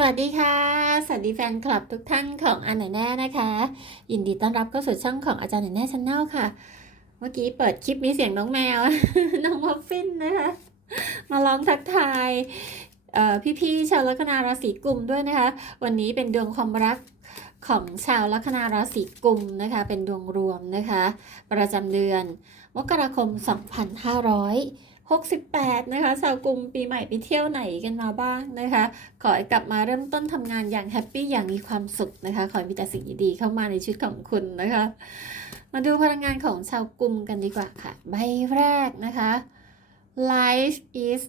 สวัสดีค่ะ สวัสดีแฟนคลับทุกท่านของอันไหนแน่นะคะ ยินดีต้อนรับเข้าสู่ช่องของอาจารย์ไหนแน่ชาแนลค่ะ เมื่อกี้เปิดคลิปมีเสียงน้องแมว น้องมัฟฟินนะคะ มาลองทักทายพี่ๆชาวลัคนาราศีกุมด้วยนะคะ วันนี้เป็นดวงความรักของชาวลัคนาราศีกุมนะคะ เป็นดวงรวมนะคะ ประจำเดือนมกราคม 68 นะคะชาวกรุมปีใหม่ไปเที่ยวไหนกันมาบ้างนะคะ ขอให้กลับมาเริ่มต้นทำงานอย่างแฮปปี้อย่างมีความสุขนะคะ ขอให้มีแต่สิ่งดีๆเข้ามาในชีวิตของคุณนะคะ มาดูพลังงานของชาวกรุมกันดีกว่าค่ะ ใบแรกนะคะ life is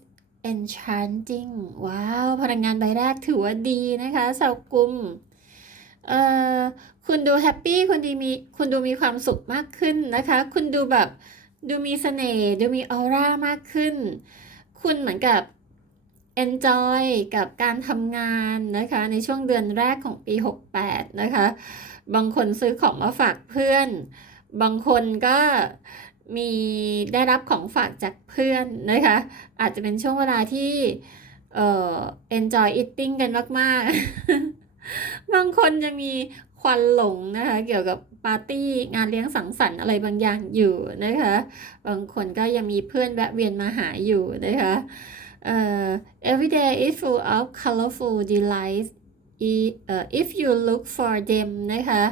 enchanting ว้าว พลังงานใบแรกถือว่าดีนะคะชาวกรุมเอ่อคุณดูแฮปปี้คุณดีมีคุณดูมีความสุขมากขึ้นนะคะ คุณดูแบบ ดูมีเสน่ห์ดูมีออร่ามากขึ้น คุณเหมือนกับ enjoy กับการทำงานนะคะในช่วงเดือนแรกของปี 68 นะคะ บางคนซื้อของมาฝากเพื่อน บางคนก็มีได้รับของฝากจากเพื่อนนะคะ อาจจะเป็นช่วงเวลาที่เอ่อ enjoy eating กันมาก ๆ บางคนยังมี ควันหลงนะคะเกี่ยวกับปาร์ตี้งานเลี้ยงสังสรรค์อะไรบางอย่างอยู่นะคะบางคนก็ยังมีเพื่อนแวะเวียนมาหาอยู่นะคะเอ่อ every day is full of colorful delights if you look for them นะคะ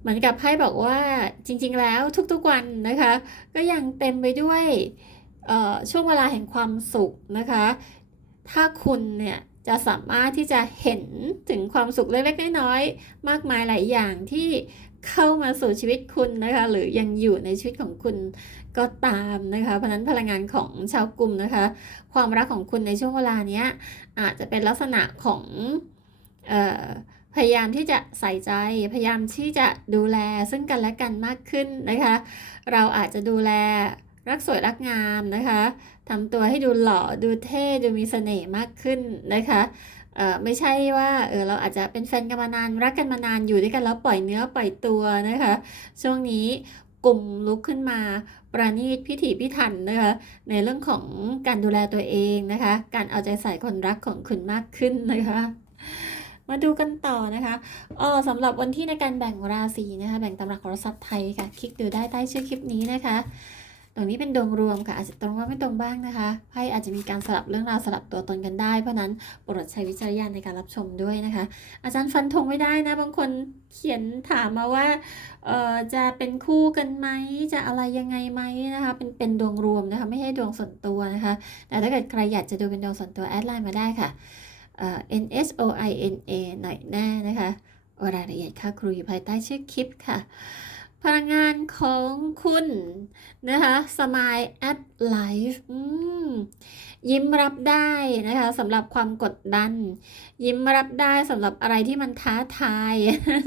เหมือนกับไพ่บอกว่าจริงๆแล้วทุกๆวันนะคะ ก็ยังเต็มไปด้วยช่วงเวลาแห่งความสุขนะคะ ถ้าคุณเนี่ย จะสามารถที่จะเห็นถึงความสุขเล็กๆน้อยๆมากมายหลายอย่างที่เข้ามาสู่ชีวิตคุณนะคะ หรือยังอยู่ในชีวิตของคุณก็ตามนะคะ เพราะนั้นพลังงานของชาวกลุ่มนะคะ ความรักของคุณในช่วงเวลานี้อาจจะเป็นลักษณะของออพยายามที่จะใส่ใจ พยายามที่จะดูแลซึ่งกันและกันมากขึ้นนะคะ เราอาจจะดูแลรักสวยรักงามนะคะ ทำตัวให้ดูหล่อดูเท่ดูมีเสน่ห์มากขึ้นนะคะเอ่อไม่ใช่ว่าเออเราอาจจะเป็นแฟนกันมานานรักกันมานานอยู่ด้วยกันแล้วปล่อยเนื้อปล่อยตัวนะคะ ช่วงนี้กลุ่มลุกขึ้นมาประณีตพิถีพิถันนะคะในเรื่องของการดูแลตัวเองนะคะ การเอาใจใส่คนรักของคุณมากขึ้นนะคะมาดูกันต่อนะคะเออสำหรับวันที่ในการแบ่งราศีนะคะ แบ่งตำราของรัฐไทยค่ะ คลิกดูได้ใต้ชื่อคลิปนี้นะคะ ตรงนี้เป็นดวงรวมค่ะอาจจะตรงว่าไม่ตรงบ้างนะคะไพ่อาจจะมีการสลับเรื่องราวสลับตัวตนกันได้ เพราะนั้นโปรดใช้วิจารณญาณในการรับชมด้วยนะคะ อาจารย์ฟันธงไม่ได้นะ บางคนเขียนถามมาว่าเอ่อจะเป็นคู่กันไหมจะอะไรยังไงไหมนะคะเป็นเป็นดวงรวมนะคะไม่ใช่ดวงส่วนตัวนะคะแต่ถ้าเกิดใครอยากจะดูเป็นดวงส่วนตัวแอดไลน์มาได้ค่ะเอ่อ N S O I N A หน่อยแน่นะคะรายละเอียดค่าครูอยู่ภายใต้ชื่อคลิปค่ะ พลังงานของคุณนะคะ Smile at Life ยิ้มรับได้นะคะสำหรับความกดดัน ยิ้มรับได้สำหรับอะไรที่มันท้าทาย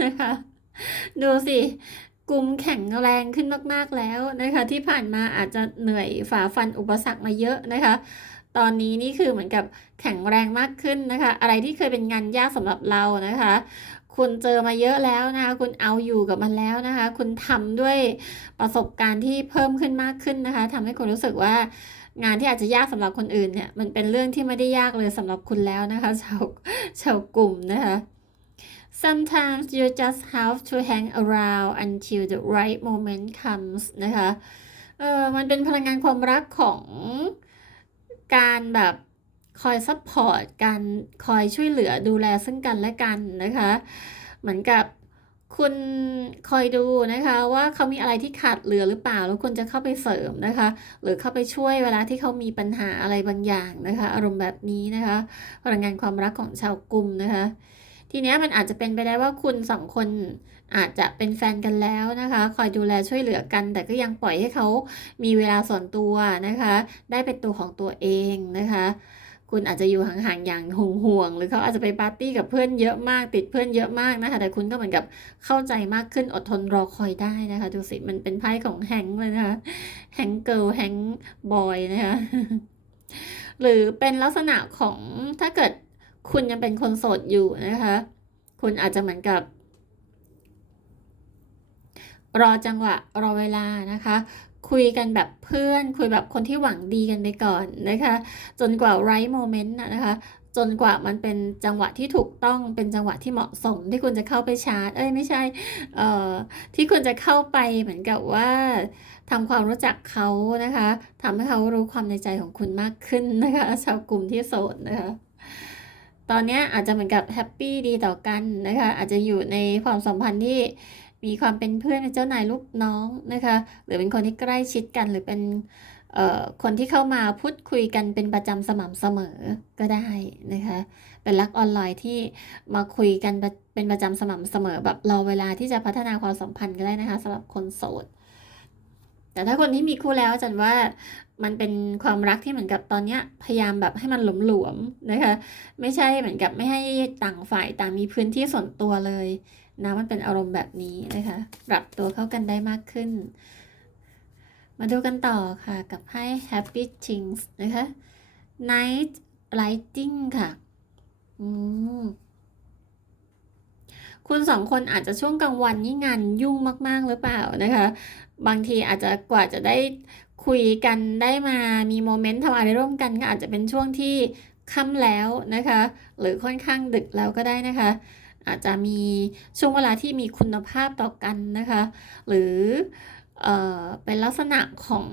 นะคะดูสิกลุ่มแข็งแรงขึ้นมากๆแล้วนะคะ ที่ผ่านมาอาจจะเหนื่อยฝ่าฟันอุปสรรคมาเยอะนะคะ ตอนนี้นี่คือเหมือนกับแข็งแรงมากขึ้นนะคะ อะไรที่เคยเป็นงานยากสำหรับเรานะคะ คุณเจอมาเยอะแล้วนะคะ คุณเอาอยู่กับมันแล้วนะคะ คุณทำด้วยประสบการณ์ที่เพิ่มขึ้นมากขึ้นนะคะทำให้คุณรู้สึกว่างานที่อาจจะยากสำหรับคนอื่นเนี่ยมันเป็นเรื่องที่ไม่ได้ยากเลยสำหรับคุณแล้วนะคะชาวชาวกลุ่มนะคะ sometimes you just have to hang around until the right moment comes นะคะเออมันเป็นพลังงานความรักของการแบบ คอยซัพพอร์ตการคอยช่วยเหลือดูแลซึ่งกันและกันนะคะ เหมือนกับคุณคอยดูนะคะว่าเขามีอะไรที่ขาดเหลือหรือเปล่า แล้วคุณจะเข้าไปเสริมนะคะ หรือเข้าไปช่วยเวลาที่เขามีปัญหาอะไรบางอย่างนะคะ อารมณ์แบบนี้นะคะพลังงานความรักของชาวกลุ่มนะคะ ทีเนี้ยมันอาจจะเป็นไปได้ว่าคุณสองคนอาจจะเป็นแฟนกันแล้วนะคะ คอยดูแลช่วยเหลือกัน แต่ก็ยังปล่อยให้เขามีเวลาส่วนตัวนะคะ ได้เป็นตัวของตัวเองนะคะ คุณอาจจะอยู่ห่างๆอย่างห่วงๆหรือเขาอาจจะไปปาร์ตี้กับเพื่อนเยอะมากติดเพื่อนเยอะมากนะคะ แต่คุณก็เหมือนกับเข้าใจมากขึ้นอดทนรอคอยได้นะคะดูสิมันเป็นไพ่ของแฮงค์เลยนะคะแฮงเกิลแฮงบอยนะคะหรือเป็นลักษณะของถ้าเกิดคุณยังเป็นคนโสดอยู่นะคะ คุณอาจจะเหมือนกับ รอจังหวะรอเวลานะคะ คุยกันแบบเพื่อน คุยแบบคนที่หวังดีกันไปก่อนนะคะ จนกว่า right moment น่ะนะคะจนกว่ามันเป็นจังหวะที่ถูกต้องเป็นจังหวะที่เหมาะสมที่คุณจะเข้าไปชาร์จ เอ้ยไม่ใช่เอ่อที่คุณจะเข้าไปเหมือนกับว่าทำความรู้จักเขานะคะทำให้เขารู้ความในใจของคุณมากขึ้นนะคะชาวกลุ่มที่โสดนะคะตอนนี้อาจจะเหมือนกับแฮปปี้ดีต่อกันนะคะอาจจะอยู่ในความสัมพันธ์ที่ มีความเป็นเพื่อนเป็นเจ้านายลูกน้องนะคะ หรือเป็นคนที่ใกล้ชิดกัน หรือเป็นคนที่เข้ามาพูดคุยกันเป็นประจำสม่ำเสมอก็ได้นะคะ เป็นรักออนไลน์ที่มาคุยกันเป็นประจำสม่ำเสมอ แบบรอเวลาที่จะพัฒนาความสัมพันธ์ก็ได้นะคะสำหรับคนโสด แต่ถ้าคนที่มีคู่แล้วจันว่ามันเป็นความรักที่เหมือนกับตอนเนี้ยพยายามแบบให้มันหลวมๆนะคะ ไม่ใช่เหมือนกับไม่ให้ต่างฝ่ายต่างมีพื้นที่ส่วนตัวเลย นะมันเป็นอารมณ์แบบนี้นะคะปรับตัวเข้ากันได้มากขึ้น มาดูกันต่อค่ะกับให้ Happy Things นะคะ Night Lighting ค่ะอืมคุณสองคนอาจจะช่วงกลางวันนี่งานยุ่งมาก ๆ หรือเปล่านะคะ บางทีอาจจะกว่าจะได้คุยกันได้มามีโมเมนต์ทำอะไรร่วมกันก็อาจจะเป็นช่วงที่ค่ำแล้วนะคะ หรือค่อนข้างดึกแล้วก็ได้นะคะ อาจจะมีช่วงเวลาที่มีคุณภาพต่อกันนะคะ หรือเออเป็นลักษณะของ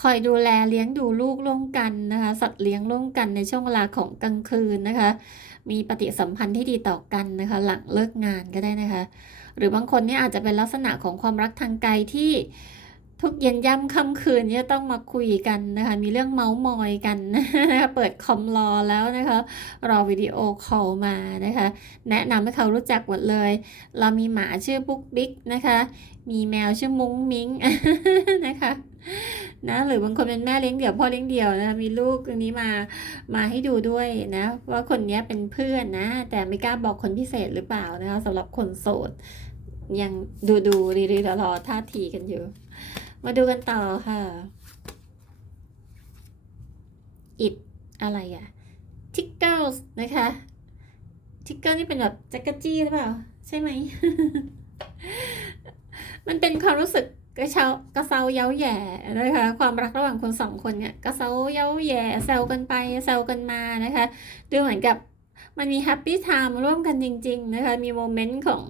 คอยดูแลเลี้ยงดูลูกร่วมกันนะคะสัตว์เลี้ยงร่วมกันในช่วงเวลาของกลางคืนนะคะ มีปฏิสัมพันธ์ที่ดีต่อกันนะคะ หลังเลิกงานก็ได้นะคะ หรือบางคนเนี่ยอาจจะเป็นลักษณะของความรักทางไกลที่ทุกเย็นย่ำค่ำคืนเนี่ยต้องมาคุยกันนะคะ มีเรื่องเมาส์มอยกันนะคะเปิด คอมรอแล้วนะคะ รอวิดีโอคอลมานะคะ แนะนำให้เขารู้จักหมดเลย เรามีหมาชื่อปุ๊กบิ๊กนะคะ มีแมวชื่อมุ้งมิ้งนะคะนะหรือบางคนเป็นแม่เลี้ยงเดี่ยวพ่อเลี้ยงเดี่ยวนะมีลูกอันนี้มามาให้ดูด้วยนะว่าคนนี้เป็นเพื่อนนะ แต่ไม่กล้าบอกคนพิเศษหรือเปล่านะคะสำหรับคนโสด ยังดูดูรีรีรอรอท่าทีกันอยู่ มาดูกันต่อค่ะอิด อะไรอะทิกเกิลนะคะทิกเกิลนี่เป็นแบบจักรจี้หรือเปล่า ใช่ไหม มันเป็นความรู้สึกกระเช้ากระเซาเย้าแย่นะคะความรักระหว่างคนสองคนเนี่ยกระเซาเย้าแย่แซวกันไปแซวกันมานะคะดูเหมือนกับ มันมีแฮปปี้ไทม์ร่วมกันจริง ๆ นะคะ มีโมเมนต์ของ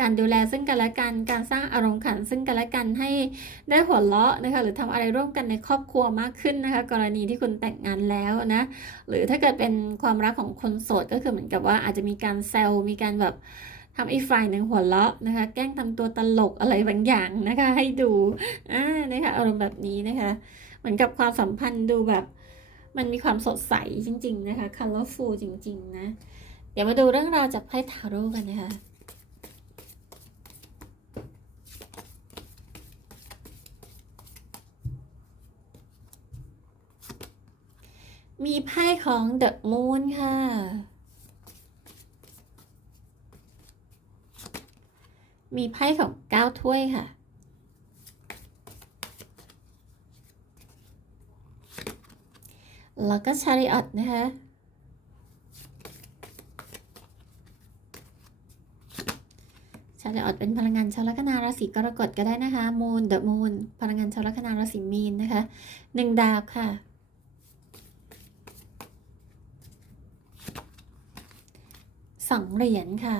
การดูแลซึ่งกันและกัน การสร้างอารมณ์ขันซึ่งกันและกันให้ได้หัวเราะนะคะ หรือทำอะไรร่วมกันในครอบครัวมากขึ้นนะคะ กรณีที่คุณแต่งงานแล้วนะ หรือถ้าเกิดเป็นความรักของคนโสดก็คือเหมือนกับว่าอาจจะมีการแซว มีการแบบทำอีกฝ่ายหนึ่งหัวเราะนะคะ แกล้งทำตัวตลกอะไรบางอย่างนะคะ ให้ดูอ่านะคะ อารมณ์แบบนี้นะคะ เหมือนกับความสัมพันธ์ดูแบบ มันมีความสดใสจริง ๆ นะคะ colorful จริง ๆ นะ เดี๋ยวมาดูเรื่องราวจากไพ่ทาโร่กันนะคะมีไพ่ของ The Moon ค่ะ มีไพ่ของเก้าถ้วยค่ะ แล้วก็ชาริออตนะคะชาริออตเป็นพลังงานชาวลัคนาราศีกรกฎก็ได้นะคะมูนเดอะมูนพลังงานชาวลัคนาราศีมีนนะคะหนึ่งดาบค่ะสองเหรียญค่ะ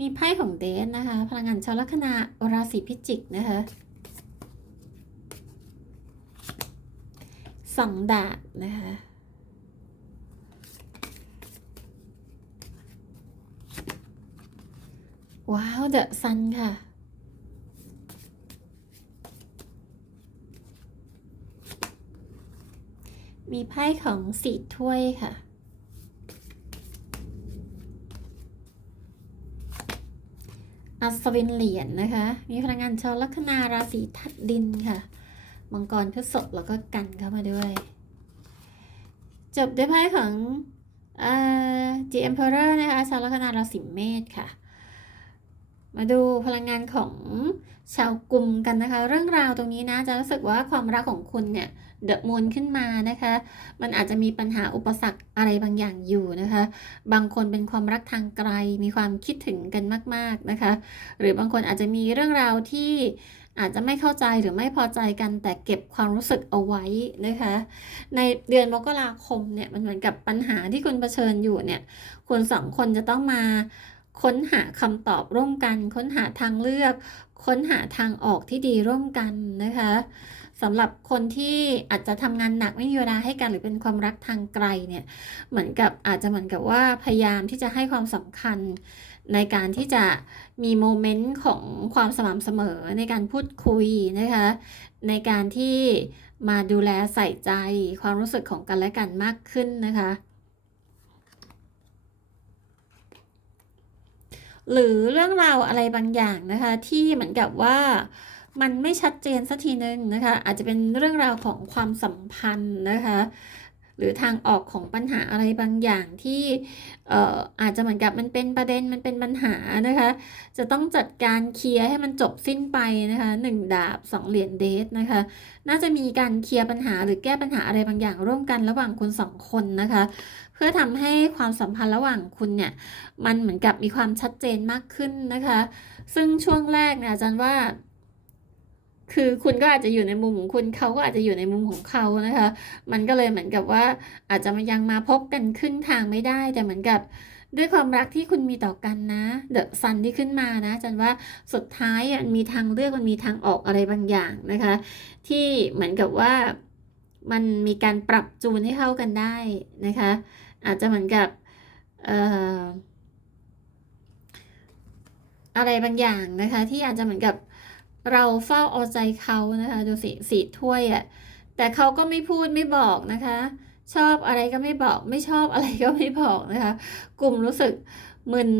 มีไพ่ของเดนนะคะ พลังงานชาวลัคนาราศีพิจิกนะคะสองดาบนะคะว้าวเดอะซันค่ะ มีไพ่ของสีถ้วยค่ะ อัศวินเหรียญนะคะ มีพลังงานชาวลัคนาราศีทัดดินค่ะ มังกรพฤษภแล้วก็กันเข้ามาด้วย จบด้วยไพ่ของเอ่อ The Emperor นะคะ ชาวลัคนาราศีเมษค่ะ มาดูพลังงานของชาวกลุ่มกันนะคะ เรื่องราวตรงนี้นะ จะรู้สึกว่าความรักของคุณเนี่ย เดอะมูนขึ้นมานะคะ มันอาจจะมีปัญหาอุปสรรคอะไรบางอย่างอยู่นะคะ บางคนเป็นความรักทางไกล มีความคิดถึงกันมาก ๆนะคะ หรือบางคนอาจจะมีเรื่องราวที่อาจจะไม่เข้าใจหรือไม่พอใจกันแต่เก็บความรู้สึกเอาไว้นะคะ ในเดือนมกราคมเนี่ยมันเหมือนกับปัญหาที่คุณเผชิญอยู่เนี่ยคุณสองคนจะต้องมา ค้นหาคำตอบร่วมกัน ค้นหาทางเลือก ค้นหาทางออกที่ดีร่วมกันนะคะสำหรับคนที่อาจจะทำงานหนักไม่มีเวลาให้กันหรือเป็นความรักทางไกลเนี่ยเหมือนกับอาจจะเหมือนกับว่าพยายามที่จะให้ความสำคัญในการที่จะมีโมเมนต์ของความสม่ำเสมอในการพูดคุยนะคะในการที่มาดูแลใส่ใจความรู้สึกของกันและกันมากขึ้นนะคะ หรือเรื่องราวอะไรบางอย่างนะคะ ที่เหมือนกับว่ามันไม่ชัดเจนสักทีนึงนะคะ อาจจะเป็นเรื่องราวของความสัมพันธ์นะคะ หรือทางออกของปัญหาอะไรบางอย่างที่เอ่ออาจจะเหมือนกับมันเป็นประเด็นมันเป็นปัญหานะคะ จะต้องจัดการเคลียร์ให้มันจบสิ้นไปนะคะหนึ่งดาบสองเหรียญเดทนะคะ น่าจะมีการเคลียร์ปัญหาหรือแก้ปัญหาอะไรบางอย่างร่วมกันระหว่างคุณสองคนนะคะเพื่อทำให้ความสัมพันธ์ระหว่างคุณเนี่ย มันเหมือนกับมีความชัดเจนมากขึ้นนะคะ ซึ่งช่วงแรกเนี่ยอาจารย์ว่า คือคุณก็อาจจะอยู่ในมุมของคุณเขาก็อาจจะอยู่ในมุมของเขานะคะ มันก็เลยเหมือนกับว่าอาจจะมายังมาพบกันขึ้นทางไม่ได้ แต่เหมือนกับด้วยความรักที่คุณมีต่อกันนะเดอะซันที่ขึ้นมานะจันว่าสุดท้ายมันมีทางเลือกมันมีทางออกอะไรบางอย่างนะคะ ที่เหมือนกับว่ามันมีการปรับจูนให้เข้ากันได้นะคะ อาจจะเหมือนกับอะไรบางอย่างนะคะ ที่อาจจะเหมือนกับ เราเฝ้าเอาใจเขานะคะดูสิสีถ้วยอะ่ะแต่เขาก็ไม่พูดไม่บอกนะคะ ชอบอะไรก็ไม่บอก ไม่ชอบอะไรก็ไม่บอกนะคะ กลุ่มรู้สึกมึน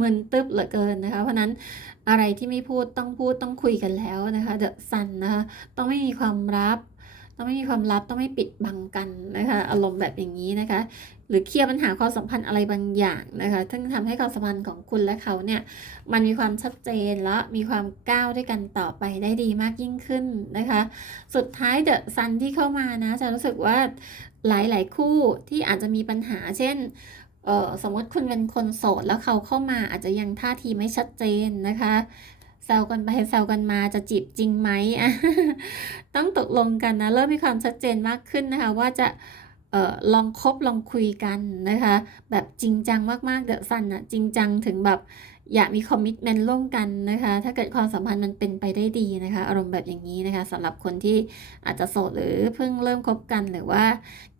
มึนตึ๊บเหลือเกินนะคะ เพราะนั้นอะไรที่ไม่พูดต้องพูดต้องคุยกันแล้วนะคะเดอะซันนะคะต้องไม่มีความลับ ต้องไม่มีความลับต้องไม่ปิดบังกันนะคะ อารมณ์แบบอย่างนี้นะคะ หรือเคลียร์ปัญหาความสัมพันธ์อะไรบางอย่างนะคะซึ่งทำให้ความสัมพันธ์ของคุณและเขาเนี่ยมันมีความชัดเจนและมีความก้าวด้วยกันต่อไปได้ดีมากยิ่งขึ้นนะคะ สุดท้ายเดอะซันที่เข้ามานะจะรู้สึกว่าหลายๆคู่ที่อาจจะมีปัญหาเช่นเออสมมติคุณเป็นคนโสดแล้วเขาเข้ามาอาจจะยังท่าทีไม่ชัดเจนนะคะแซวกันไปแซวกันมาจะจีบจริงไหมต้องตกลงกันนะเริ่มมีความชัดเจนมากขึ้นนะคะ ว่าจะเออลองคบลองคุยกันนะคะ แบบจริงจังมากๆเดอะซันอะจริงจังถึงแบบอยากมีคอมมิชเมนต์ร่วมกันนะคะ ถ้าเกิดความสัมพันธ์มันเป็นไปได้ดีนะคะ อารมณ์แบบอย่างนี้นะคะสำหรับคนที่อาจจะโสดหรือเพิ่งเริ่มคบกันหรือว่า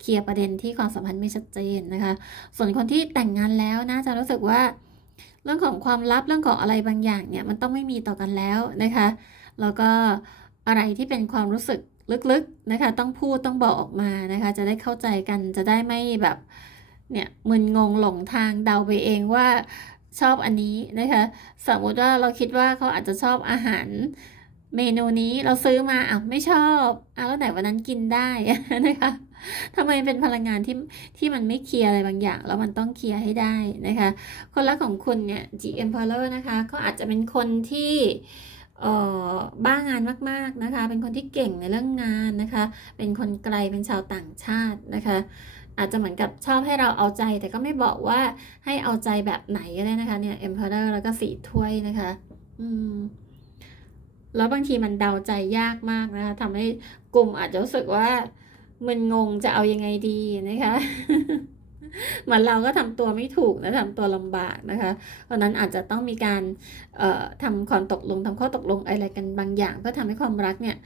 เคลียร์ประเด็นที่ความสัมพันธ์ไม่ชัดเจนนะคะ ส่วนคนที่แต่งงานแล้วนะจะรู้สึกว่า เรื่องของความลับเรื่องของอะไรบางอย่างเนี่ยมันต้องไม่มีต่อกันแล้วนะคะแล้วก็อะไรที่เป็นความรู้สึก ลึกๆนะคะ ต้องพูดต้องบอกออกมานะคะ จะได้เข้าใจกันจะได้ไม่แบบเนี่ยมึนงงหลงทางเดาไปเองว่าชอบอันนี้นะคะ สมมติว่าเราคิดว่าเขาอาจจะชอบอาหารเมนูนี้เราซื้อมาอะไม่ชอบอะแล้วไหนวันนั้นกินได้นะคะทำไมเป็นพลังงานที่ที่มันไม่เคลียร์อะไรบางอย่าง แล้วมันต้องเคลียร์ให้ได้นะคะ คนรักของคุณเนี่ย G Emperor นะคะก็อาจจะเป็นคนที่ บ้างานมากๆนะคะ เป็นคนที่เก่งในเรื่องงานนะคะ เป็นคนไกลเป็นชาวต่างชาตินะคะ อาจจะเหมือนกับชอบให้เราเอาใจ แต่ก็ไม่บอกว่าให้เอาใจแบบไหนก็ได้นะคะเนี่ย Emperor แล้วก็สีถ้วยนะคะอืมแล้วบางทีมันเดาใจยากมากนะคะทำให้กลุ่มอาจจะรู้สึกว่ามึนงงจะเอายังไงดีนะคะ เหมือนเราก็ทำตัวไม่ถูกนะทำตัวลำบากนะคะเพราะนั้นอาจจะต้องมีการเอ่อทำความตกลงทำข้อตกลงอะไรกันบางอย่างเพื่อทำให้ความรักเนี่ย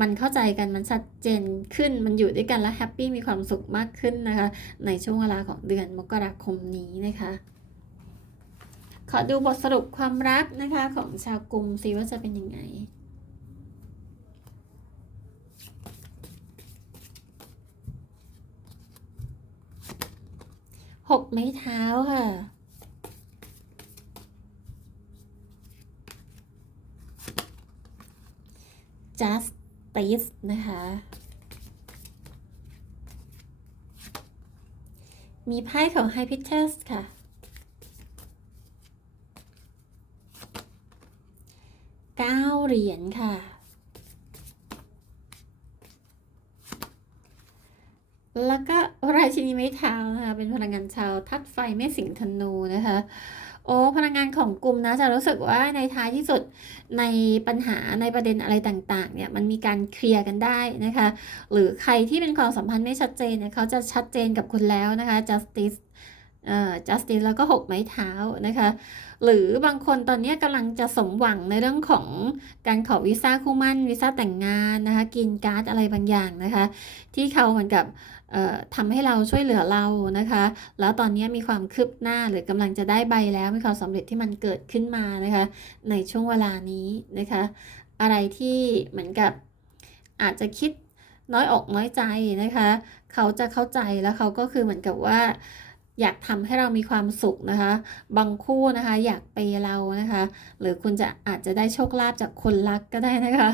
มันเข้าใจกันมันชัดเจนขึ้นมันอยู่ด้วยกันแล้วแฮปปี้มีความสุขมากขึ้นนะคะ ในช่วงเวลาของเดือนมกราคมนี้นะคะ ขอดูบทสรุปความรักนะคะของชาวกลุ่มซิว่าจะเป็นยังไง หกไม้เท้าค่ะ justice นะคะ มีไพ่ของ h y p i t u s ค่ะ เก้าเหรียญค่ะ แล้วก็ราชินีไม้เท้านะคะ เป็นพลังงานชาวทัดไฟแม่สิงธนูนะคะโอ้พลังงานของกลุ่มนะจะรู้สึกว่าในท้ายที่สุดในปัญหาในประเด็นอะไรต่างๆเนี่ยมันมีการเคลียร์กันได้นะคะ หรือใครที่เป็นความสัมพันธ์ไม่ชัดเจนเนี่ยเขาจะชัดเจนกับคุณแล้วนะคะ justice เอ่อ justice แล้วก็หกไม้เท้านะคะ หรือบางคนตอนนี้กำลังจะสมหวังในเรื่องของการขอวีซ่าคู่มั่นวีซ่าแต่งงานนะคะ กินการ์ดอะไรบางอย่างนะคะ ที่เขาเหมือนกับ ทำให้เราช่วยเหลือเรานะคะ แล้วตอนนี้มีความคืบหน้าหรือกำลังจะได้ใบแล้วมีความสำเร็จที่มันเกิดขึ้นมานะคะ ในช่วงเวลานี้นะคะ อะไรที่เหมือนกับอาจจะคิดน้อยอกน้อยใจนะคะ เขาจะเข้าใจแล้วเขาก็คือเหมือนกับว่าอยากทำให้เรามีความสุขนะคะ บางคู่นะคะอยากเปเรานะคะ หรือคุณจะอาจจะได้โชคลาภจากคนรักก็ได้นะคะ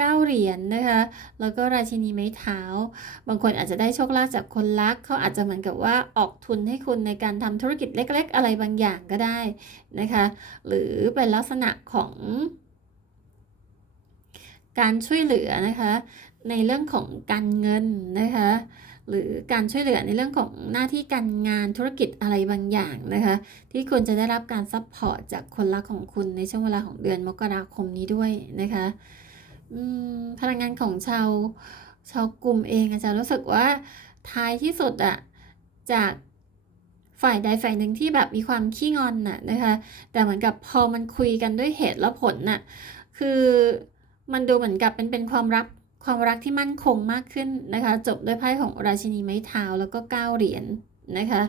เก้าเหรียญนะคะ แล้วก็ราชินีไม้เท้า บางคนอาจจะได้โชคลาภจากคนรัก เขาอาจจะเหมือนกับว่าออกทุนให้คุณในการทำธุรกิจเล็ก ๆ อะไรบางอย่างก็ได้นะคะ หรือเป็นลักษณะของการช่วยเหลือนะคะ ในเรื่องของการเงินนะคะหรือการช่วยเหลือในเรื่องของหน้าที่การงานธุรกิจอะไรบางอย่างนะคะ ที่คุณจะได้รับการซัพพอร์ตจากคนรักของคุณในช่วงเวลาของเดือนมกราคมนี้ด้วยนะคะ พลังงานของชาวชาวกลุ่มเองอาจจะรู้สึกว่าท้ายที่สุดอะจากฝ่ายใดฝ่ายหนึ่งที่แบบมีความขี้งอนน่ะนะคะ แต่เหมือนกับพอมันคุยกันด้วยเหตุและผลน่ะคือมันดูเหมือนกับเป็นเป็นความรักความรักที่มั่นคงมากขึ้นนะคะ จบด้วยไพ่ของราชินีไม้เท้าแล้วก็เก้าเหรียญ นะคะ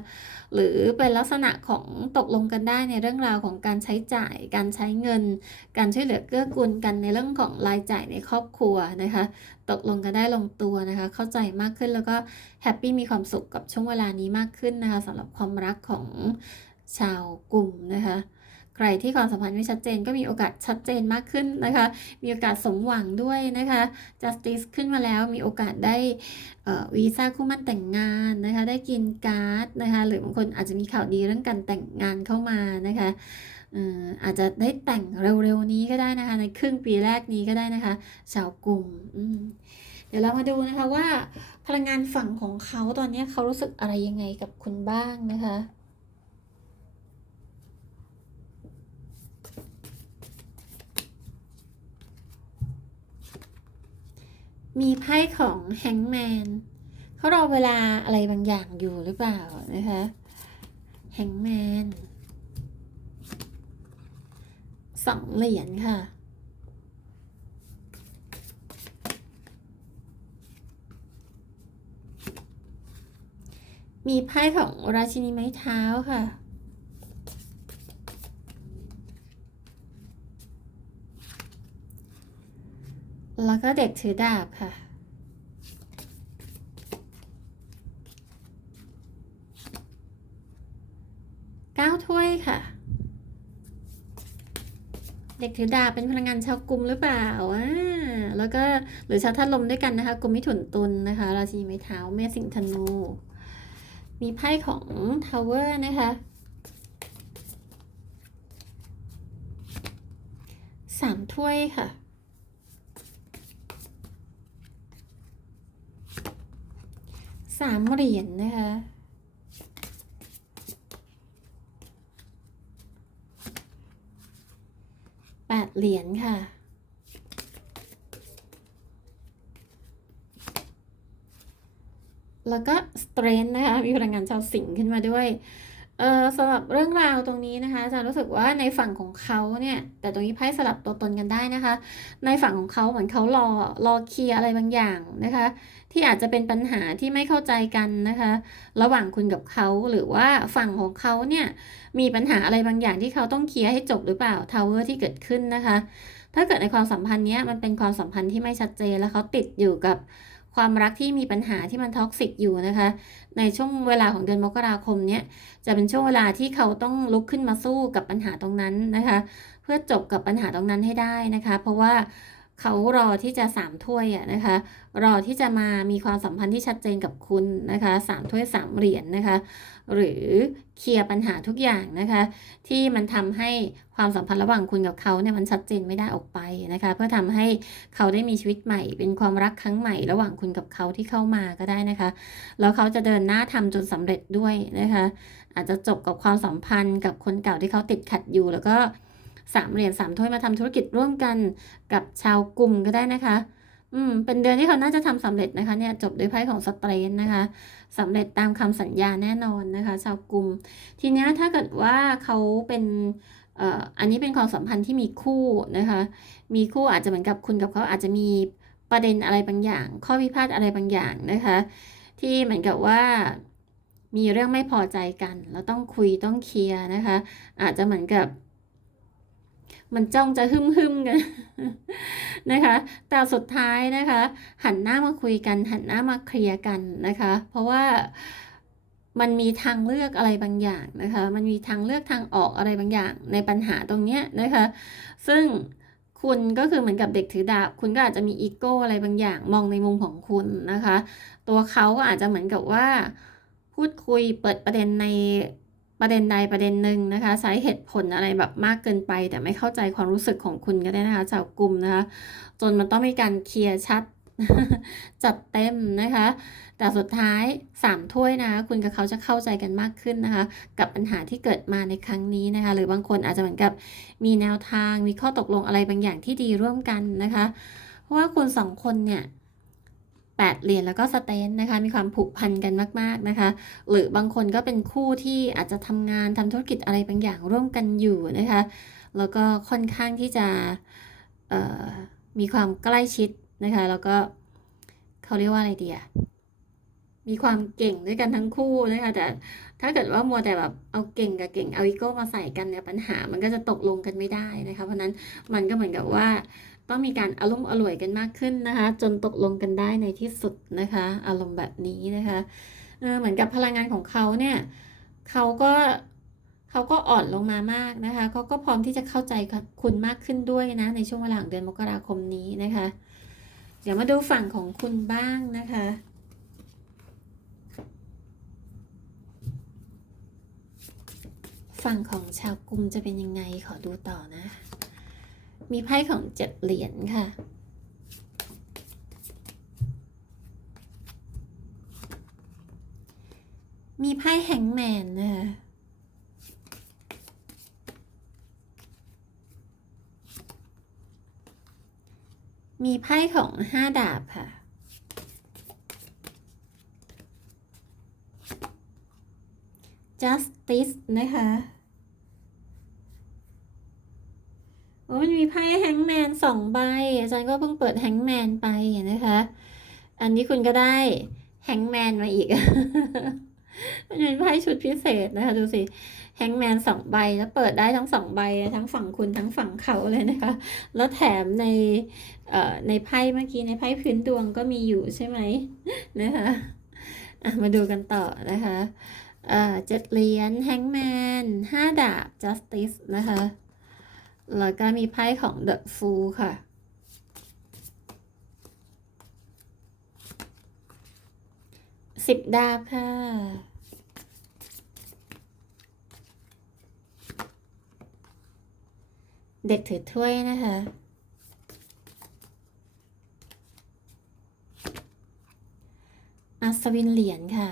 หรือเป็นลักษณะของตกลงกันได้ในเรื่องราวของการใช้จ่าย การใช้เงิน การช่วยเหลือเกื้อกูลกันในเรื่องของรายจ่ายในครอบครัวนะคะ ตกลงกันได้ลงตัวนะคะ เข้าใจมากขึ้นแล้วก็แฮปปี้มีความสุขกับช่วงเวลานี้มากขึ้นนะคะสำหรับความรักของชาวกลุ่มนะคะ รที่ความสัมพันธ์ไม่ชัดเจนก็มีโอกาสชัดเจนมากขึ้นนะคะ มีโอกาสสมหวังด้วยนะคะ justice ขึ้นมาแล้วมีโอกาสได้วีซ่าคู่มั่นแต่งงานนะคะ ได้กินการ์ดนะคะ หรือบางคนอาจจะมีข่าวดีเรื่องการแต่งงานเข้ามานะคะเอ่ออาจจะได้แต่งเร็วๆนี้ก็ได้นะคะ ในครึ่งปีแรกนี้ก็ได้นะคะ ชาวกลุ่มมเดี๋ยวเรามาดูนะคะว่าพลังงานฝั่งของเขาตอนนี้เขารู้สึกอะไรยังไงกับคุณบ้างนะคะ มีไพ่ของแฮงแมนเขารอเวลาอะไรบางอย่างอยู่หรือเปล่านะคะแฮงแมนสองเหรียญค่ะ มีไพ่ของราชินีไม้เท้าค่ะ แล้วก็เด็กถือดาบค่ะ เก้าถ้วยค่ะ เด็กถือดาบเป็นพลังงานชาวกลุ่มหรือเปล่าอ่าแล้วก็หรือชาวธาตุลมด้วยกันนะคะกลุ่มมิถุนตุลนะคะ ราชีไม้เท้าแม่สิงห์ธนู มีไพ่ของทาวเวอร์นะคะสามถ้วยค่ะ สามเหรียญนะคะ แปดเหรียญค่ะ แล้วก็สเตรนนะคะ มีพลังงานชาวสิงห์ขึ้นมาด้วย เออสำหรับเรื่องราวตรงนี้นะคะอาจารย์รู้สึกว่าในฝั่งของเขาเนี่ย แต่ตรงนี้ไพ่สลับตัวตนกันได้นะคะ ในฝั่งของเขาเหมือนเขารอรอเคลียร์อะไรบางอย่างนะคะ ที่อาจจะเป็นปัญหาที่ไม่เข้าใจกันนะคะ ระหว่างคุณกับเขาหรือว่าฝั่งของเขาเนี่ยมีปัญหาอะไรบางอย่างที่เขาต้องเคลียร์ให้จบหรือเปล่าทาวเวอร์ที่เกิดขึ้นนะคะ ถ้าเกิดในความสัมพันธ์เนี้ยมันเป็นความสัมพันธ์ที่ไม่ชัดเจนแล้วเขาติดอยู่กับ ความรักที่มีปัญหาที่มันท็อกซิกอยู่นะคะ ในช่วงเวลาของเดือนมกราคมเนี้ยจะเป็นช่วงเวลาที่เขาต้องลุกขึ้นมาสู้กับปัญหาตรงนั้นนะคะ เพื่อจบกับปัญหาตรงนั้นให้ได้นะคะ เพราะว่า เขารอที่จะสามถ้วยอะนะคะ รอที่จะมามีความสัมพันธ์ที่ชัดเจนกับคุณนะคะสามถ้วยสามเหรียญนนะคะ หรือเคลียร์ปัญหาทุกอย่างนะคะ ที่มันทำให้ความสัมพันธ์ระหว่างคุณกับเขาเนี่ยมันชัดเจนไม่ได้ออกไปนะคะ เพื่อทำให้เขาได้มีชีวิตใหม่ เป็นความรักครั้งใหม่ ระหว่างคุณกับเขาที่เข้ามาก็ได้นะคะ แล้วเขาจะเดินหน้าทำจนสำเร็จด้วยนะคะ อาจจะจบกับความสัมพันธ์กับคนเก่าที่เขาติดขัดอยู่แล้วก็ สามเหรียญสามถ้วยมาทำธุรกิจร่วมกันกับชาวกลุ่มก็ได้นะคะ อืม เป็นเดือนที่เขาน่าจะทำสำเร็จนะคะเนี่ยจบด้วยไพ่ของสเตรนนะคะสำเร็จตามคำสัญญาแน่นอนนะคะ ชาวกลุ่ม ทีนี้ถ้าเกิดว่าเขาเป็นเอ่ออันนี้เป็นความสัมพันธ์ที่มีคู่นะคะ มีคู่อาจจะเหมือนกับคุณกับเขาอาจจะมีประเด็นอะไรบางอย่าง ข้อพิพาทอะไรบางอย่างนะคะ ที่เหมือนกับว่ามีเรื่องไม่พอใจกัน แล้วต้องคุยต้องเคลียร์นะคะ อาจจะเหมือนกับ มันจ้องจะหึมหึมกันนะคะ แต่สุดท้ายนะคะ หันหน้ามาคุยกัน หันหน้ามาเคลียร์กันนะคะ เพราะว่ามันมีทางเลือกอะไรบางอย่างนะคะ มันมีทางเลือกทางออกอะไรบางอย่างในปัญหาตรงเนี้ยนะคะ ซึ่งคุณก็คือเหมือนกับเด็กถือดาบ คุณก็อาจจะมีอีโก้อะไรบางอย่างมองในมุมของคุณนะคะ ตัวเขาก็อาจจะเหมือนกับว่า พูดคุยเปิดประเด็นใน ประเด็นใดประเด็นหนึ่งนะคะ ใช้เหตุผลอะไรแบบมากเกินไป แต่ไม่เข้าใจความรู้สึกของคุณก็ได้นะคะชาวกลุ่มนะคะ จนมันต้องมีการเคลียร์ชัดจัดเต็มนะคะ แต่สุดท้ายสามถ้วยนะคะคุณกับเขาจะเข้าใจกันมากขึ้นนะคะ กับปัญหาที่เกิดมาในครั้งนี้นะคะ หรือบางคนอาจจะเหมือนกับมีแนวทางมีข้อตกลงอะไรบางอย่างที่ดีร่วมกันนะคะ เพราะว่าคุณสองคนเนี่ย แปดเหรียญแล้วก็สเตนนะคะ มีความผูกพันกันมาก ๆนะคะ หรือบางคนก็เป็นคู่ที่อาจจะทำงานทำธุรกิจอะไรบางอย่างร่วมกันอยู่นะคะ แล้วก็ค่อนข้างที่จะมีความใกล้ชิดนะคะ แล้วก็เขาเรียกว่าอะไรดีอะมีความเก่งด้วยกันทั้งคู่นะคะ แต่ถ้าเกิดว่ามัวแต่แบบเอาเก่งกับเก่งเอาอีโก้มาใส่กันเนี่ยปัญหามันก็จะตกลงกันไม่ได้นะคะ เพราะนั้นมันก็เหมือนกับว่า ต้องมีการอารมณ์อร่วยกันมากขึ้นนะคะ จนตกลงกันได้ในที่สุดนะคะ อารมณ์แบบนี้นะคะเออเหมือนกับพลังงานของเขาเนี่ยเขาก็เขาก็อ่อนลงมามากนะคะเขาก็พร้อมที่จะเข้าใจคุณมากขึ้นด้วยนะ ในช่วงเวลาของเดือนมกราคมนี้นะคะ เดี๋ยวมาดูฝั่งของคุณบ้างนะคะฝั่งของชาวกลุ่มจะเป็นยังไงขอดูต่อนะ มีไพ่ของเจ็ดเหรียญค่ะ มีไพ่แฮงแมนนะคะมีไพ่ของห้าดาบค่ะ justice นะคะ โอ้มันมีไพ่แฮงแมนสองใบ อาจารย์ก็เพิ่งเปิดแฮงแมนไปนะคะ อันนี้คุณก็ได้แฮงแมนมาอีก มันเป็นไพ่ชุดพิเศษนะคะ ดูสิแฮงแมนสองใบแล้วเปิดได้ทั้งสองใบทั้งฝั่งคุณทั้งฝั่งเขาเลยนะคะ แล้วแถมในเอ่อในไพ่เมื่อกี้ในไพ่พื้นดวงก็มีอยู่ใช่ไหมนะคะอะมาดูกันต่อนะคะเอ่อเจ็ดเหรียญแฮงแมนห้าดาบ justice นะคะ แล้วก็มีไพ่ของ The Fool ค่ะ สิบดาบค่ะ เด็กถือถ้วยนะคะ อัศวินเหรียญค่ะ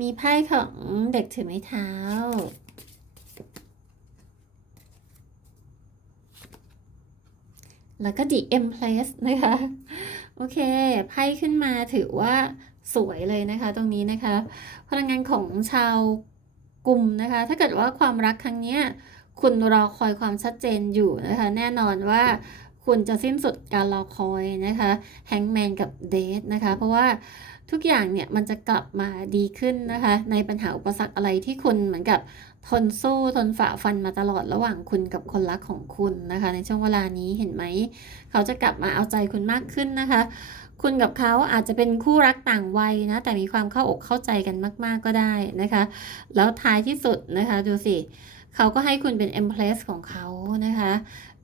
มีไพ่ของเด็กถือไม้เท้า แล้วก็ The Empress นะคะ โอเค ไพ่ขึ้นมาถือว่าสวยเลยนะคะตรงนี้นะคะ พลังงานของชาวกลุ่มนะคะ ถ้าเกิดว่าความรักครั้งนี้คุณรอคอยความชัดเจนอยู่นะคะ แน่นอนว่าคุณจะสิ้นสุดการรอคอยนะคะแฮงแมนกับเดทนะคะ เพราะว่า ทุกอย่างเนี่ยมันจะกลับมาดีขึ้นนะคะ ในปัญหาอุปสรรคอะไรที่คุณเหมือนกับทนสู้ทนฝ่าฟันมาตลอดระหว่างคุณกับคนรักของคุณนะคะ ในช่วงเวลานี้เห็นไหม เขาจะกลับมาเอาใจคุณมากขึ้นนะคะ คุณกับเขาอาจจะเป็นคู่รักต่างวัยนะแต่มีความเข้าอกเข้าใจกันมาก ๆก็ได้นะคะ แล้วท้ายที่สุดนะคะดูสิเขาก็ให้คุณเป็น Empress ของเขานะคะ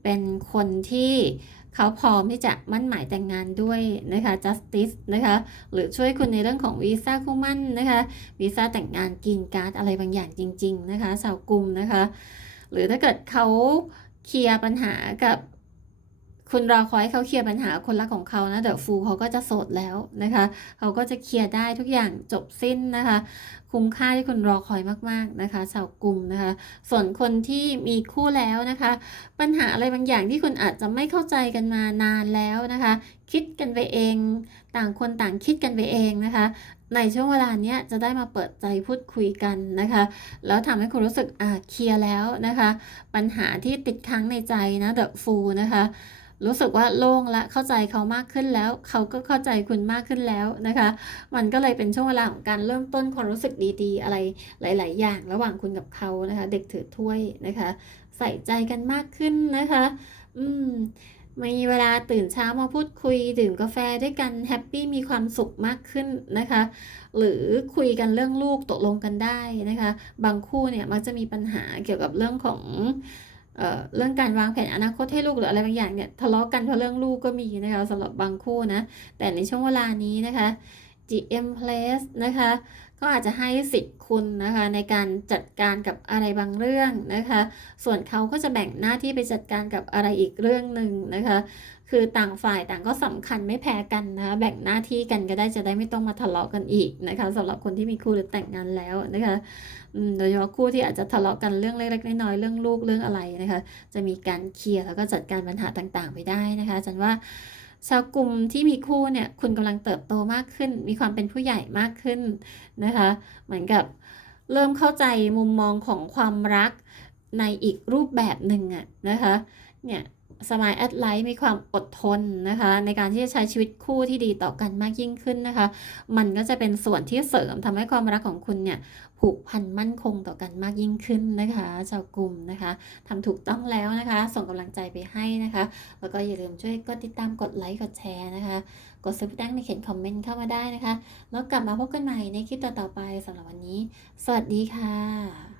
เป็นคนที่ เขาพร้อมที่จะมั่นหมายแต่งงานด้วยนะคะ justice นะคะ หรือช่วยคุณในเรื่องของวีซ่าคู่มั่นนะคะวีซ่าแต่งงานกินการ์ดอะไรบางอย่างจริง ๆ นะคะชาวกลุ่มนะคะ หรือถ้าเกิดเขาเคลียร์ปัญหากับ คุณรอคอยให้เขาเคลียร์ปัญหาคนรักของเขานะเดอะฟูเขาก็จะโสดแล้วนะคะ เขาก็จะเคลียร์ได้ทุกอย่างจบสิ้นนะคะ คุ้มค่าที่คุณรอคอยมากๆนะคะชาวกลุ่มนะคะ ส่วนคนที่มีคู่แล้วนะคะ ปัญหาอะไรบางอย่างที่คุณอาจจะไม่เข้าใจกันมานานแล้วนะคะ คิดกันไปเอง ต่างคนต่างคิดกันไปเองนะคะ ในช่วงเวลาเนี้ยจะได้มาเปิดใจพูดคุยกันนะคะ แล้วทำให้คุณรู้สึกอ่าเคลียร์แล้วนะคะ ปัญหาที่ติดค้างในใจนะเดอะฟูนะคะ รู้สึกว่าโล่งละเข้าใจเขามากขึ้นแล้ว เขาก็เข้าใจคุณมากขึ้นแล้วนะคะ มันก็เลยเป็นช่วงเวลาของการเริ่มต้นความรู้สึกดีๆ อะไรหลาย ๆ อย่างระหว่างคุณกับเขานะคะ เด็กถือถ้วยนะคะ ใส่ใจกันมากขึ้นนะคะ อืมมีเวลาตื่นเช้ามาพูดคุยดื่มกาแฟด้วยกันแฮปปี้มีความสุขมากขึ้นนะคะ หรือคุยกันเรื่องลูกตกลงกันได้นะคะ บางคู่เนี่ยมักจะมีปัญหาเกี่ยวกับเรื่องของ เรื่องการวางแผนอนาคตให้ลูกหรืออะไรบางอย่างเนี่ยทะเลาะกันเพราะเรื่องลูกก็มีนะคะสำหรับบางคู่นะแต่ในช่วงเวลานี้นะคะ GM Place นะคะก็อาจจะให้สิทธิ์คุณนะคะในการจัดการกับอะไรบางเรื่องนะคะ ส่วนเขาก็จะแบ่งหน้าที่ไปจัดการกับอะไรอีกเรื่องหนึ่งนะคะ คือต่างฝ่ายต่างก็สำคัญไม่แพ้กันนะคะแบ่งหน้าที่กันก็ได้จะได้ไม่ต้องมาทะเลาะกันอีกนะคะสำหรับคนที่มีคู่หรือแต่งงานแล้วนะคะโดยเฉพาะคู่ที่อาจจะทะเลาะกันเรื่องเล็กๆน้อยๆเรื่องลูกเรื่องอะไรนะคะ จะมีการเคลียร์แล้วก็จัดการปัญหาต่างๆ ไปได้นะคะจันว่า ชาวกลุ่มที่มีคู่เนี่ยคุณกำลังเติบโตมากขึ้น มีความเป็นผู้ใหญ่มากขึ้นนะคะ เหมือนกับเริ่มเข้าใจมุมมองของความรักในอีกรูปแบบหนึ่งอะนะคะเนี่ย สมายแอดไลท์มีความอดทนนะคะ ในการที่จะใช้ชีวิตคู่ที่ดีต่อกันมากยิ่งขึ้นนะคะ มันก็จะเป็นส่วนที่เสริมทำให้ความรักของคุณเนี่ยผูกพันมั่นคงต่อกันมากยิ่งขึ้นนะคะชาวกลุ่มนะคะทำถูกต้องแล้วนะคะ ส่งกำลังใจไปให้นะคะ แล้วก็อย่าลืมช่วยกดติดตามกดไลค์กดแชร์นะคะ กดซับสไครต์ในเขียนคอมเมนต์เข้ามาได้นะคะ แล้วกลับมาพบกันใหม่ในคลิปต่อๆไปสำหรับวันนี้ สวัสดีค่ะ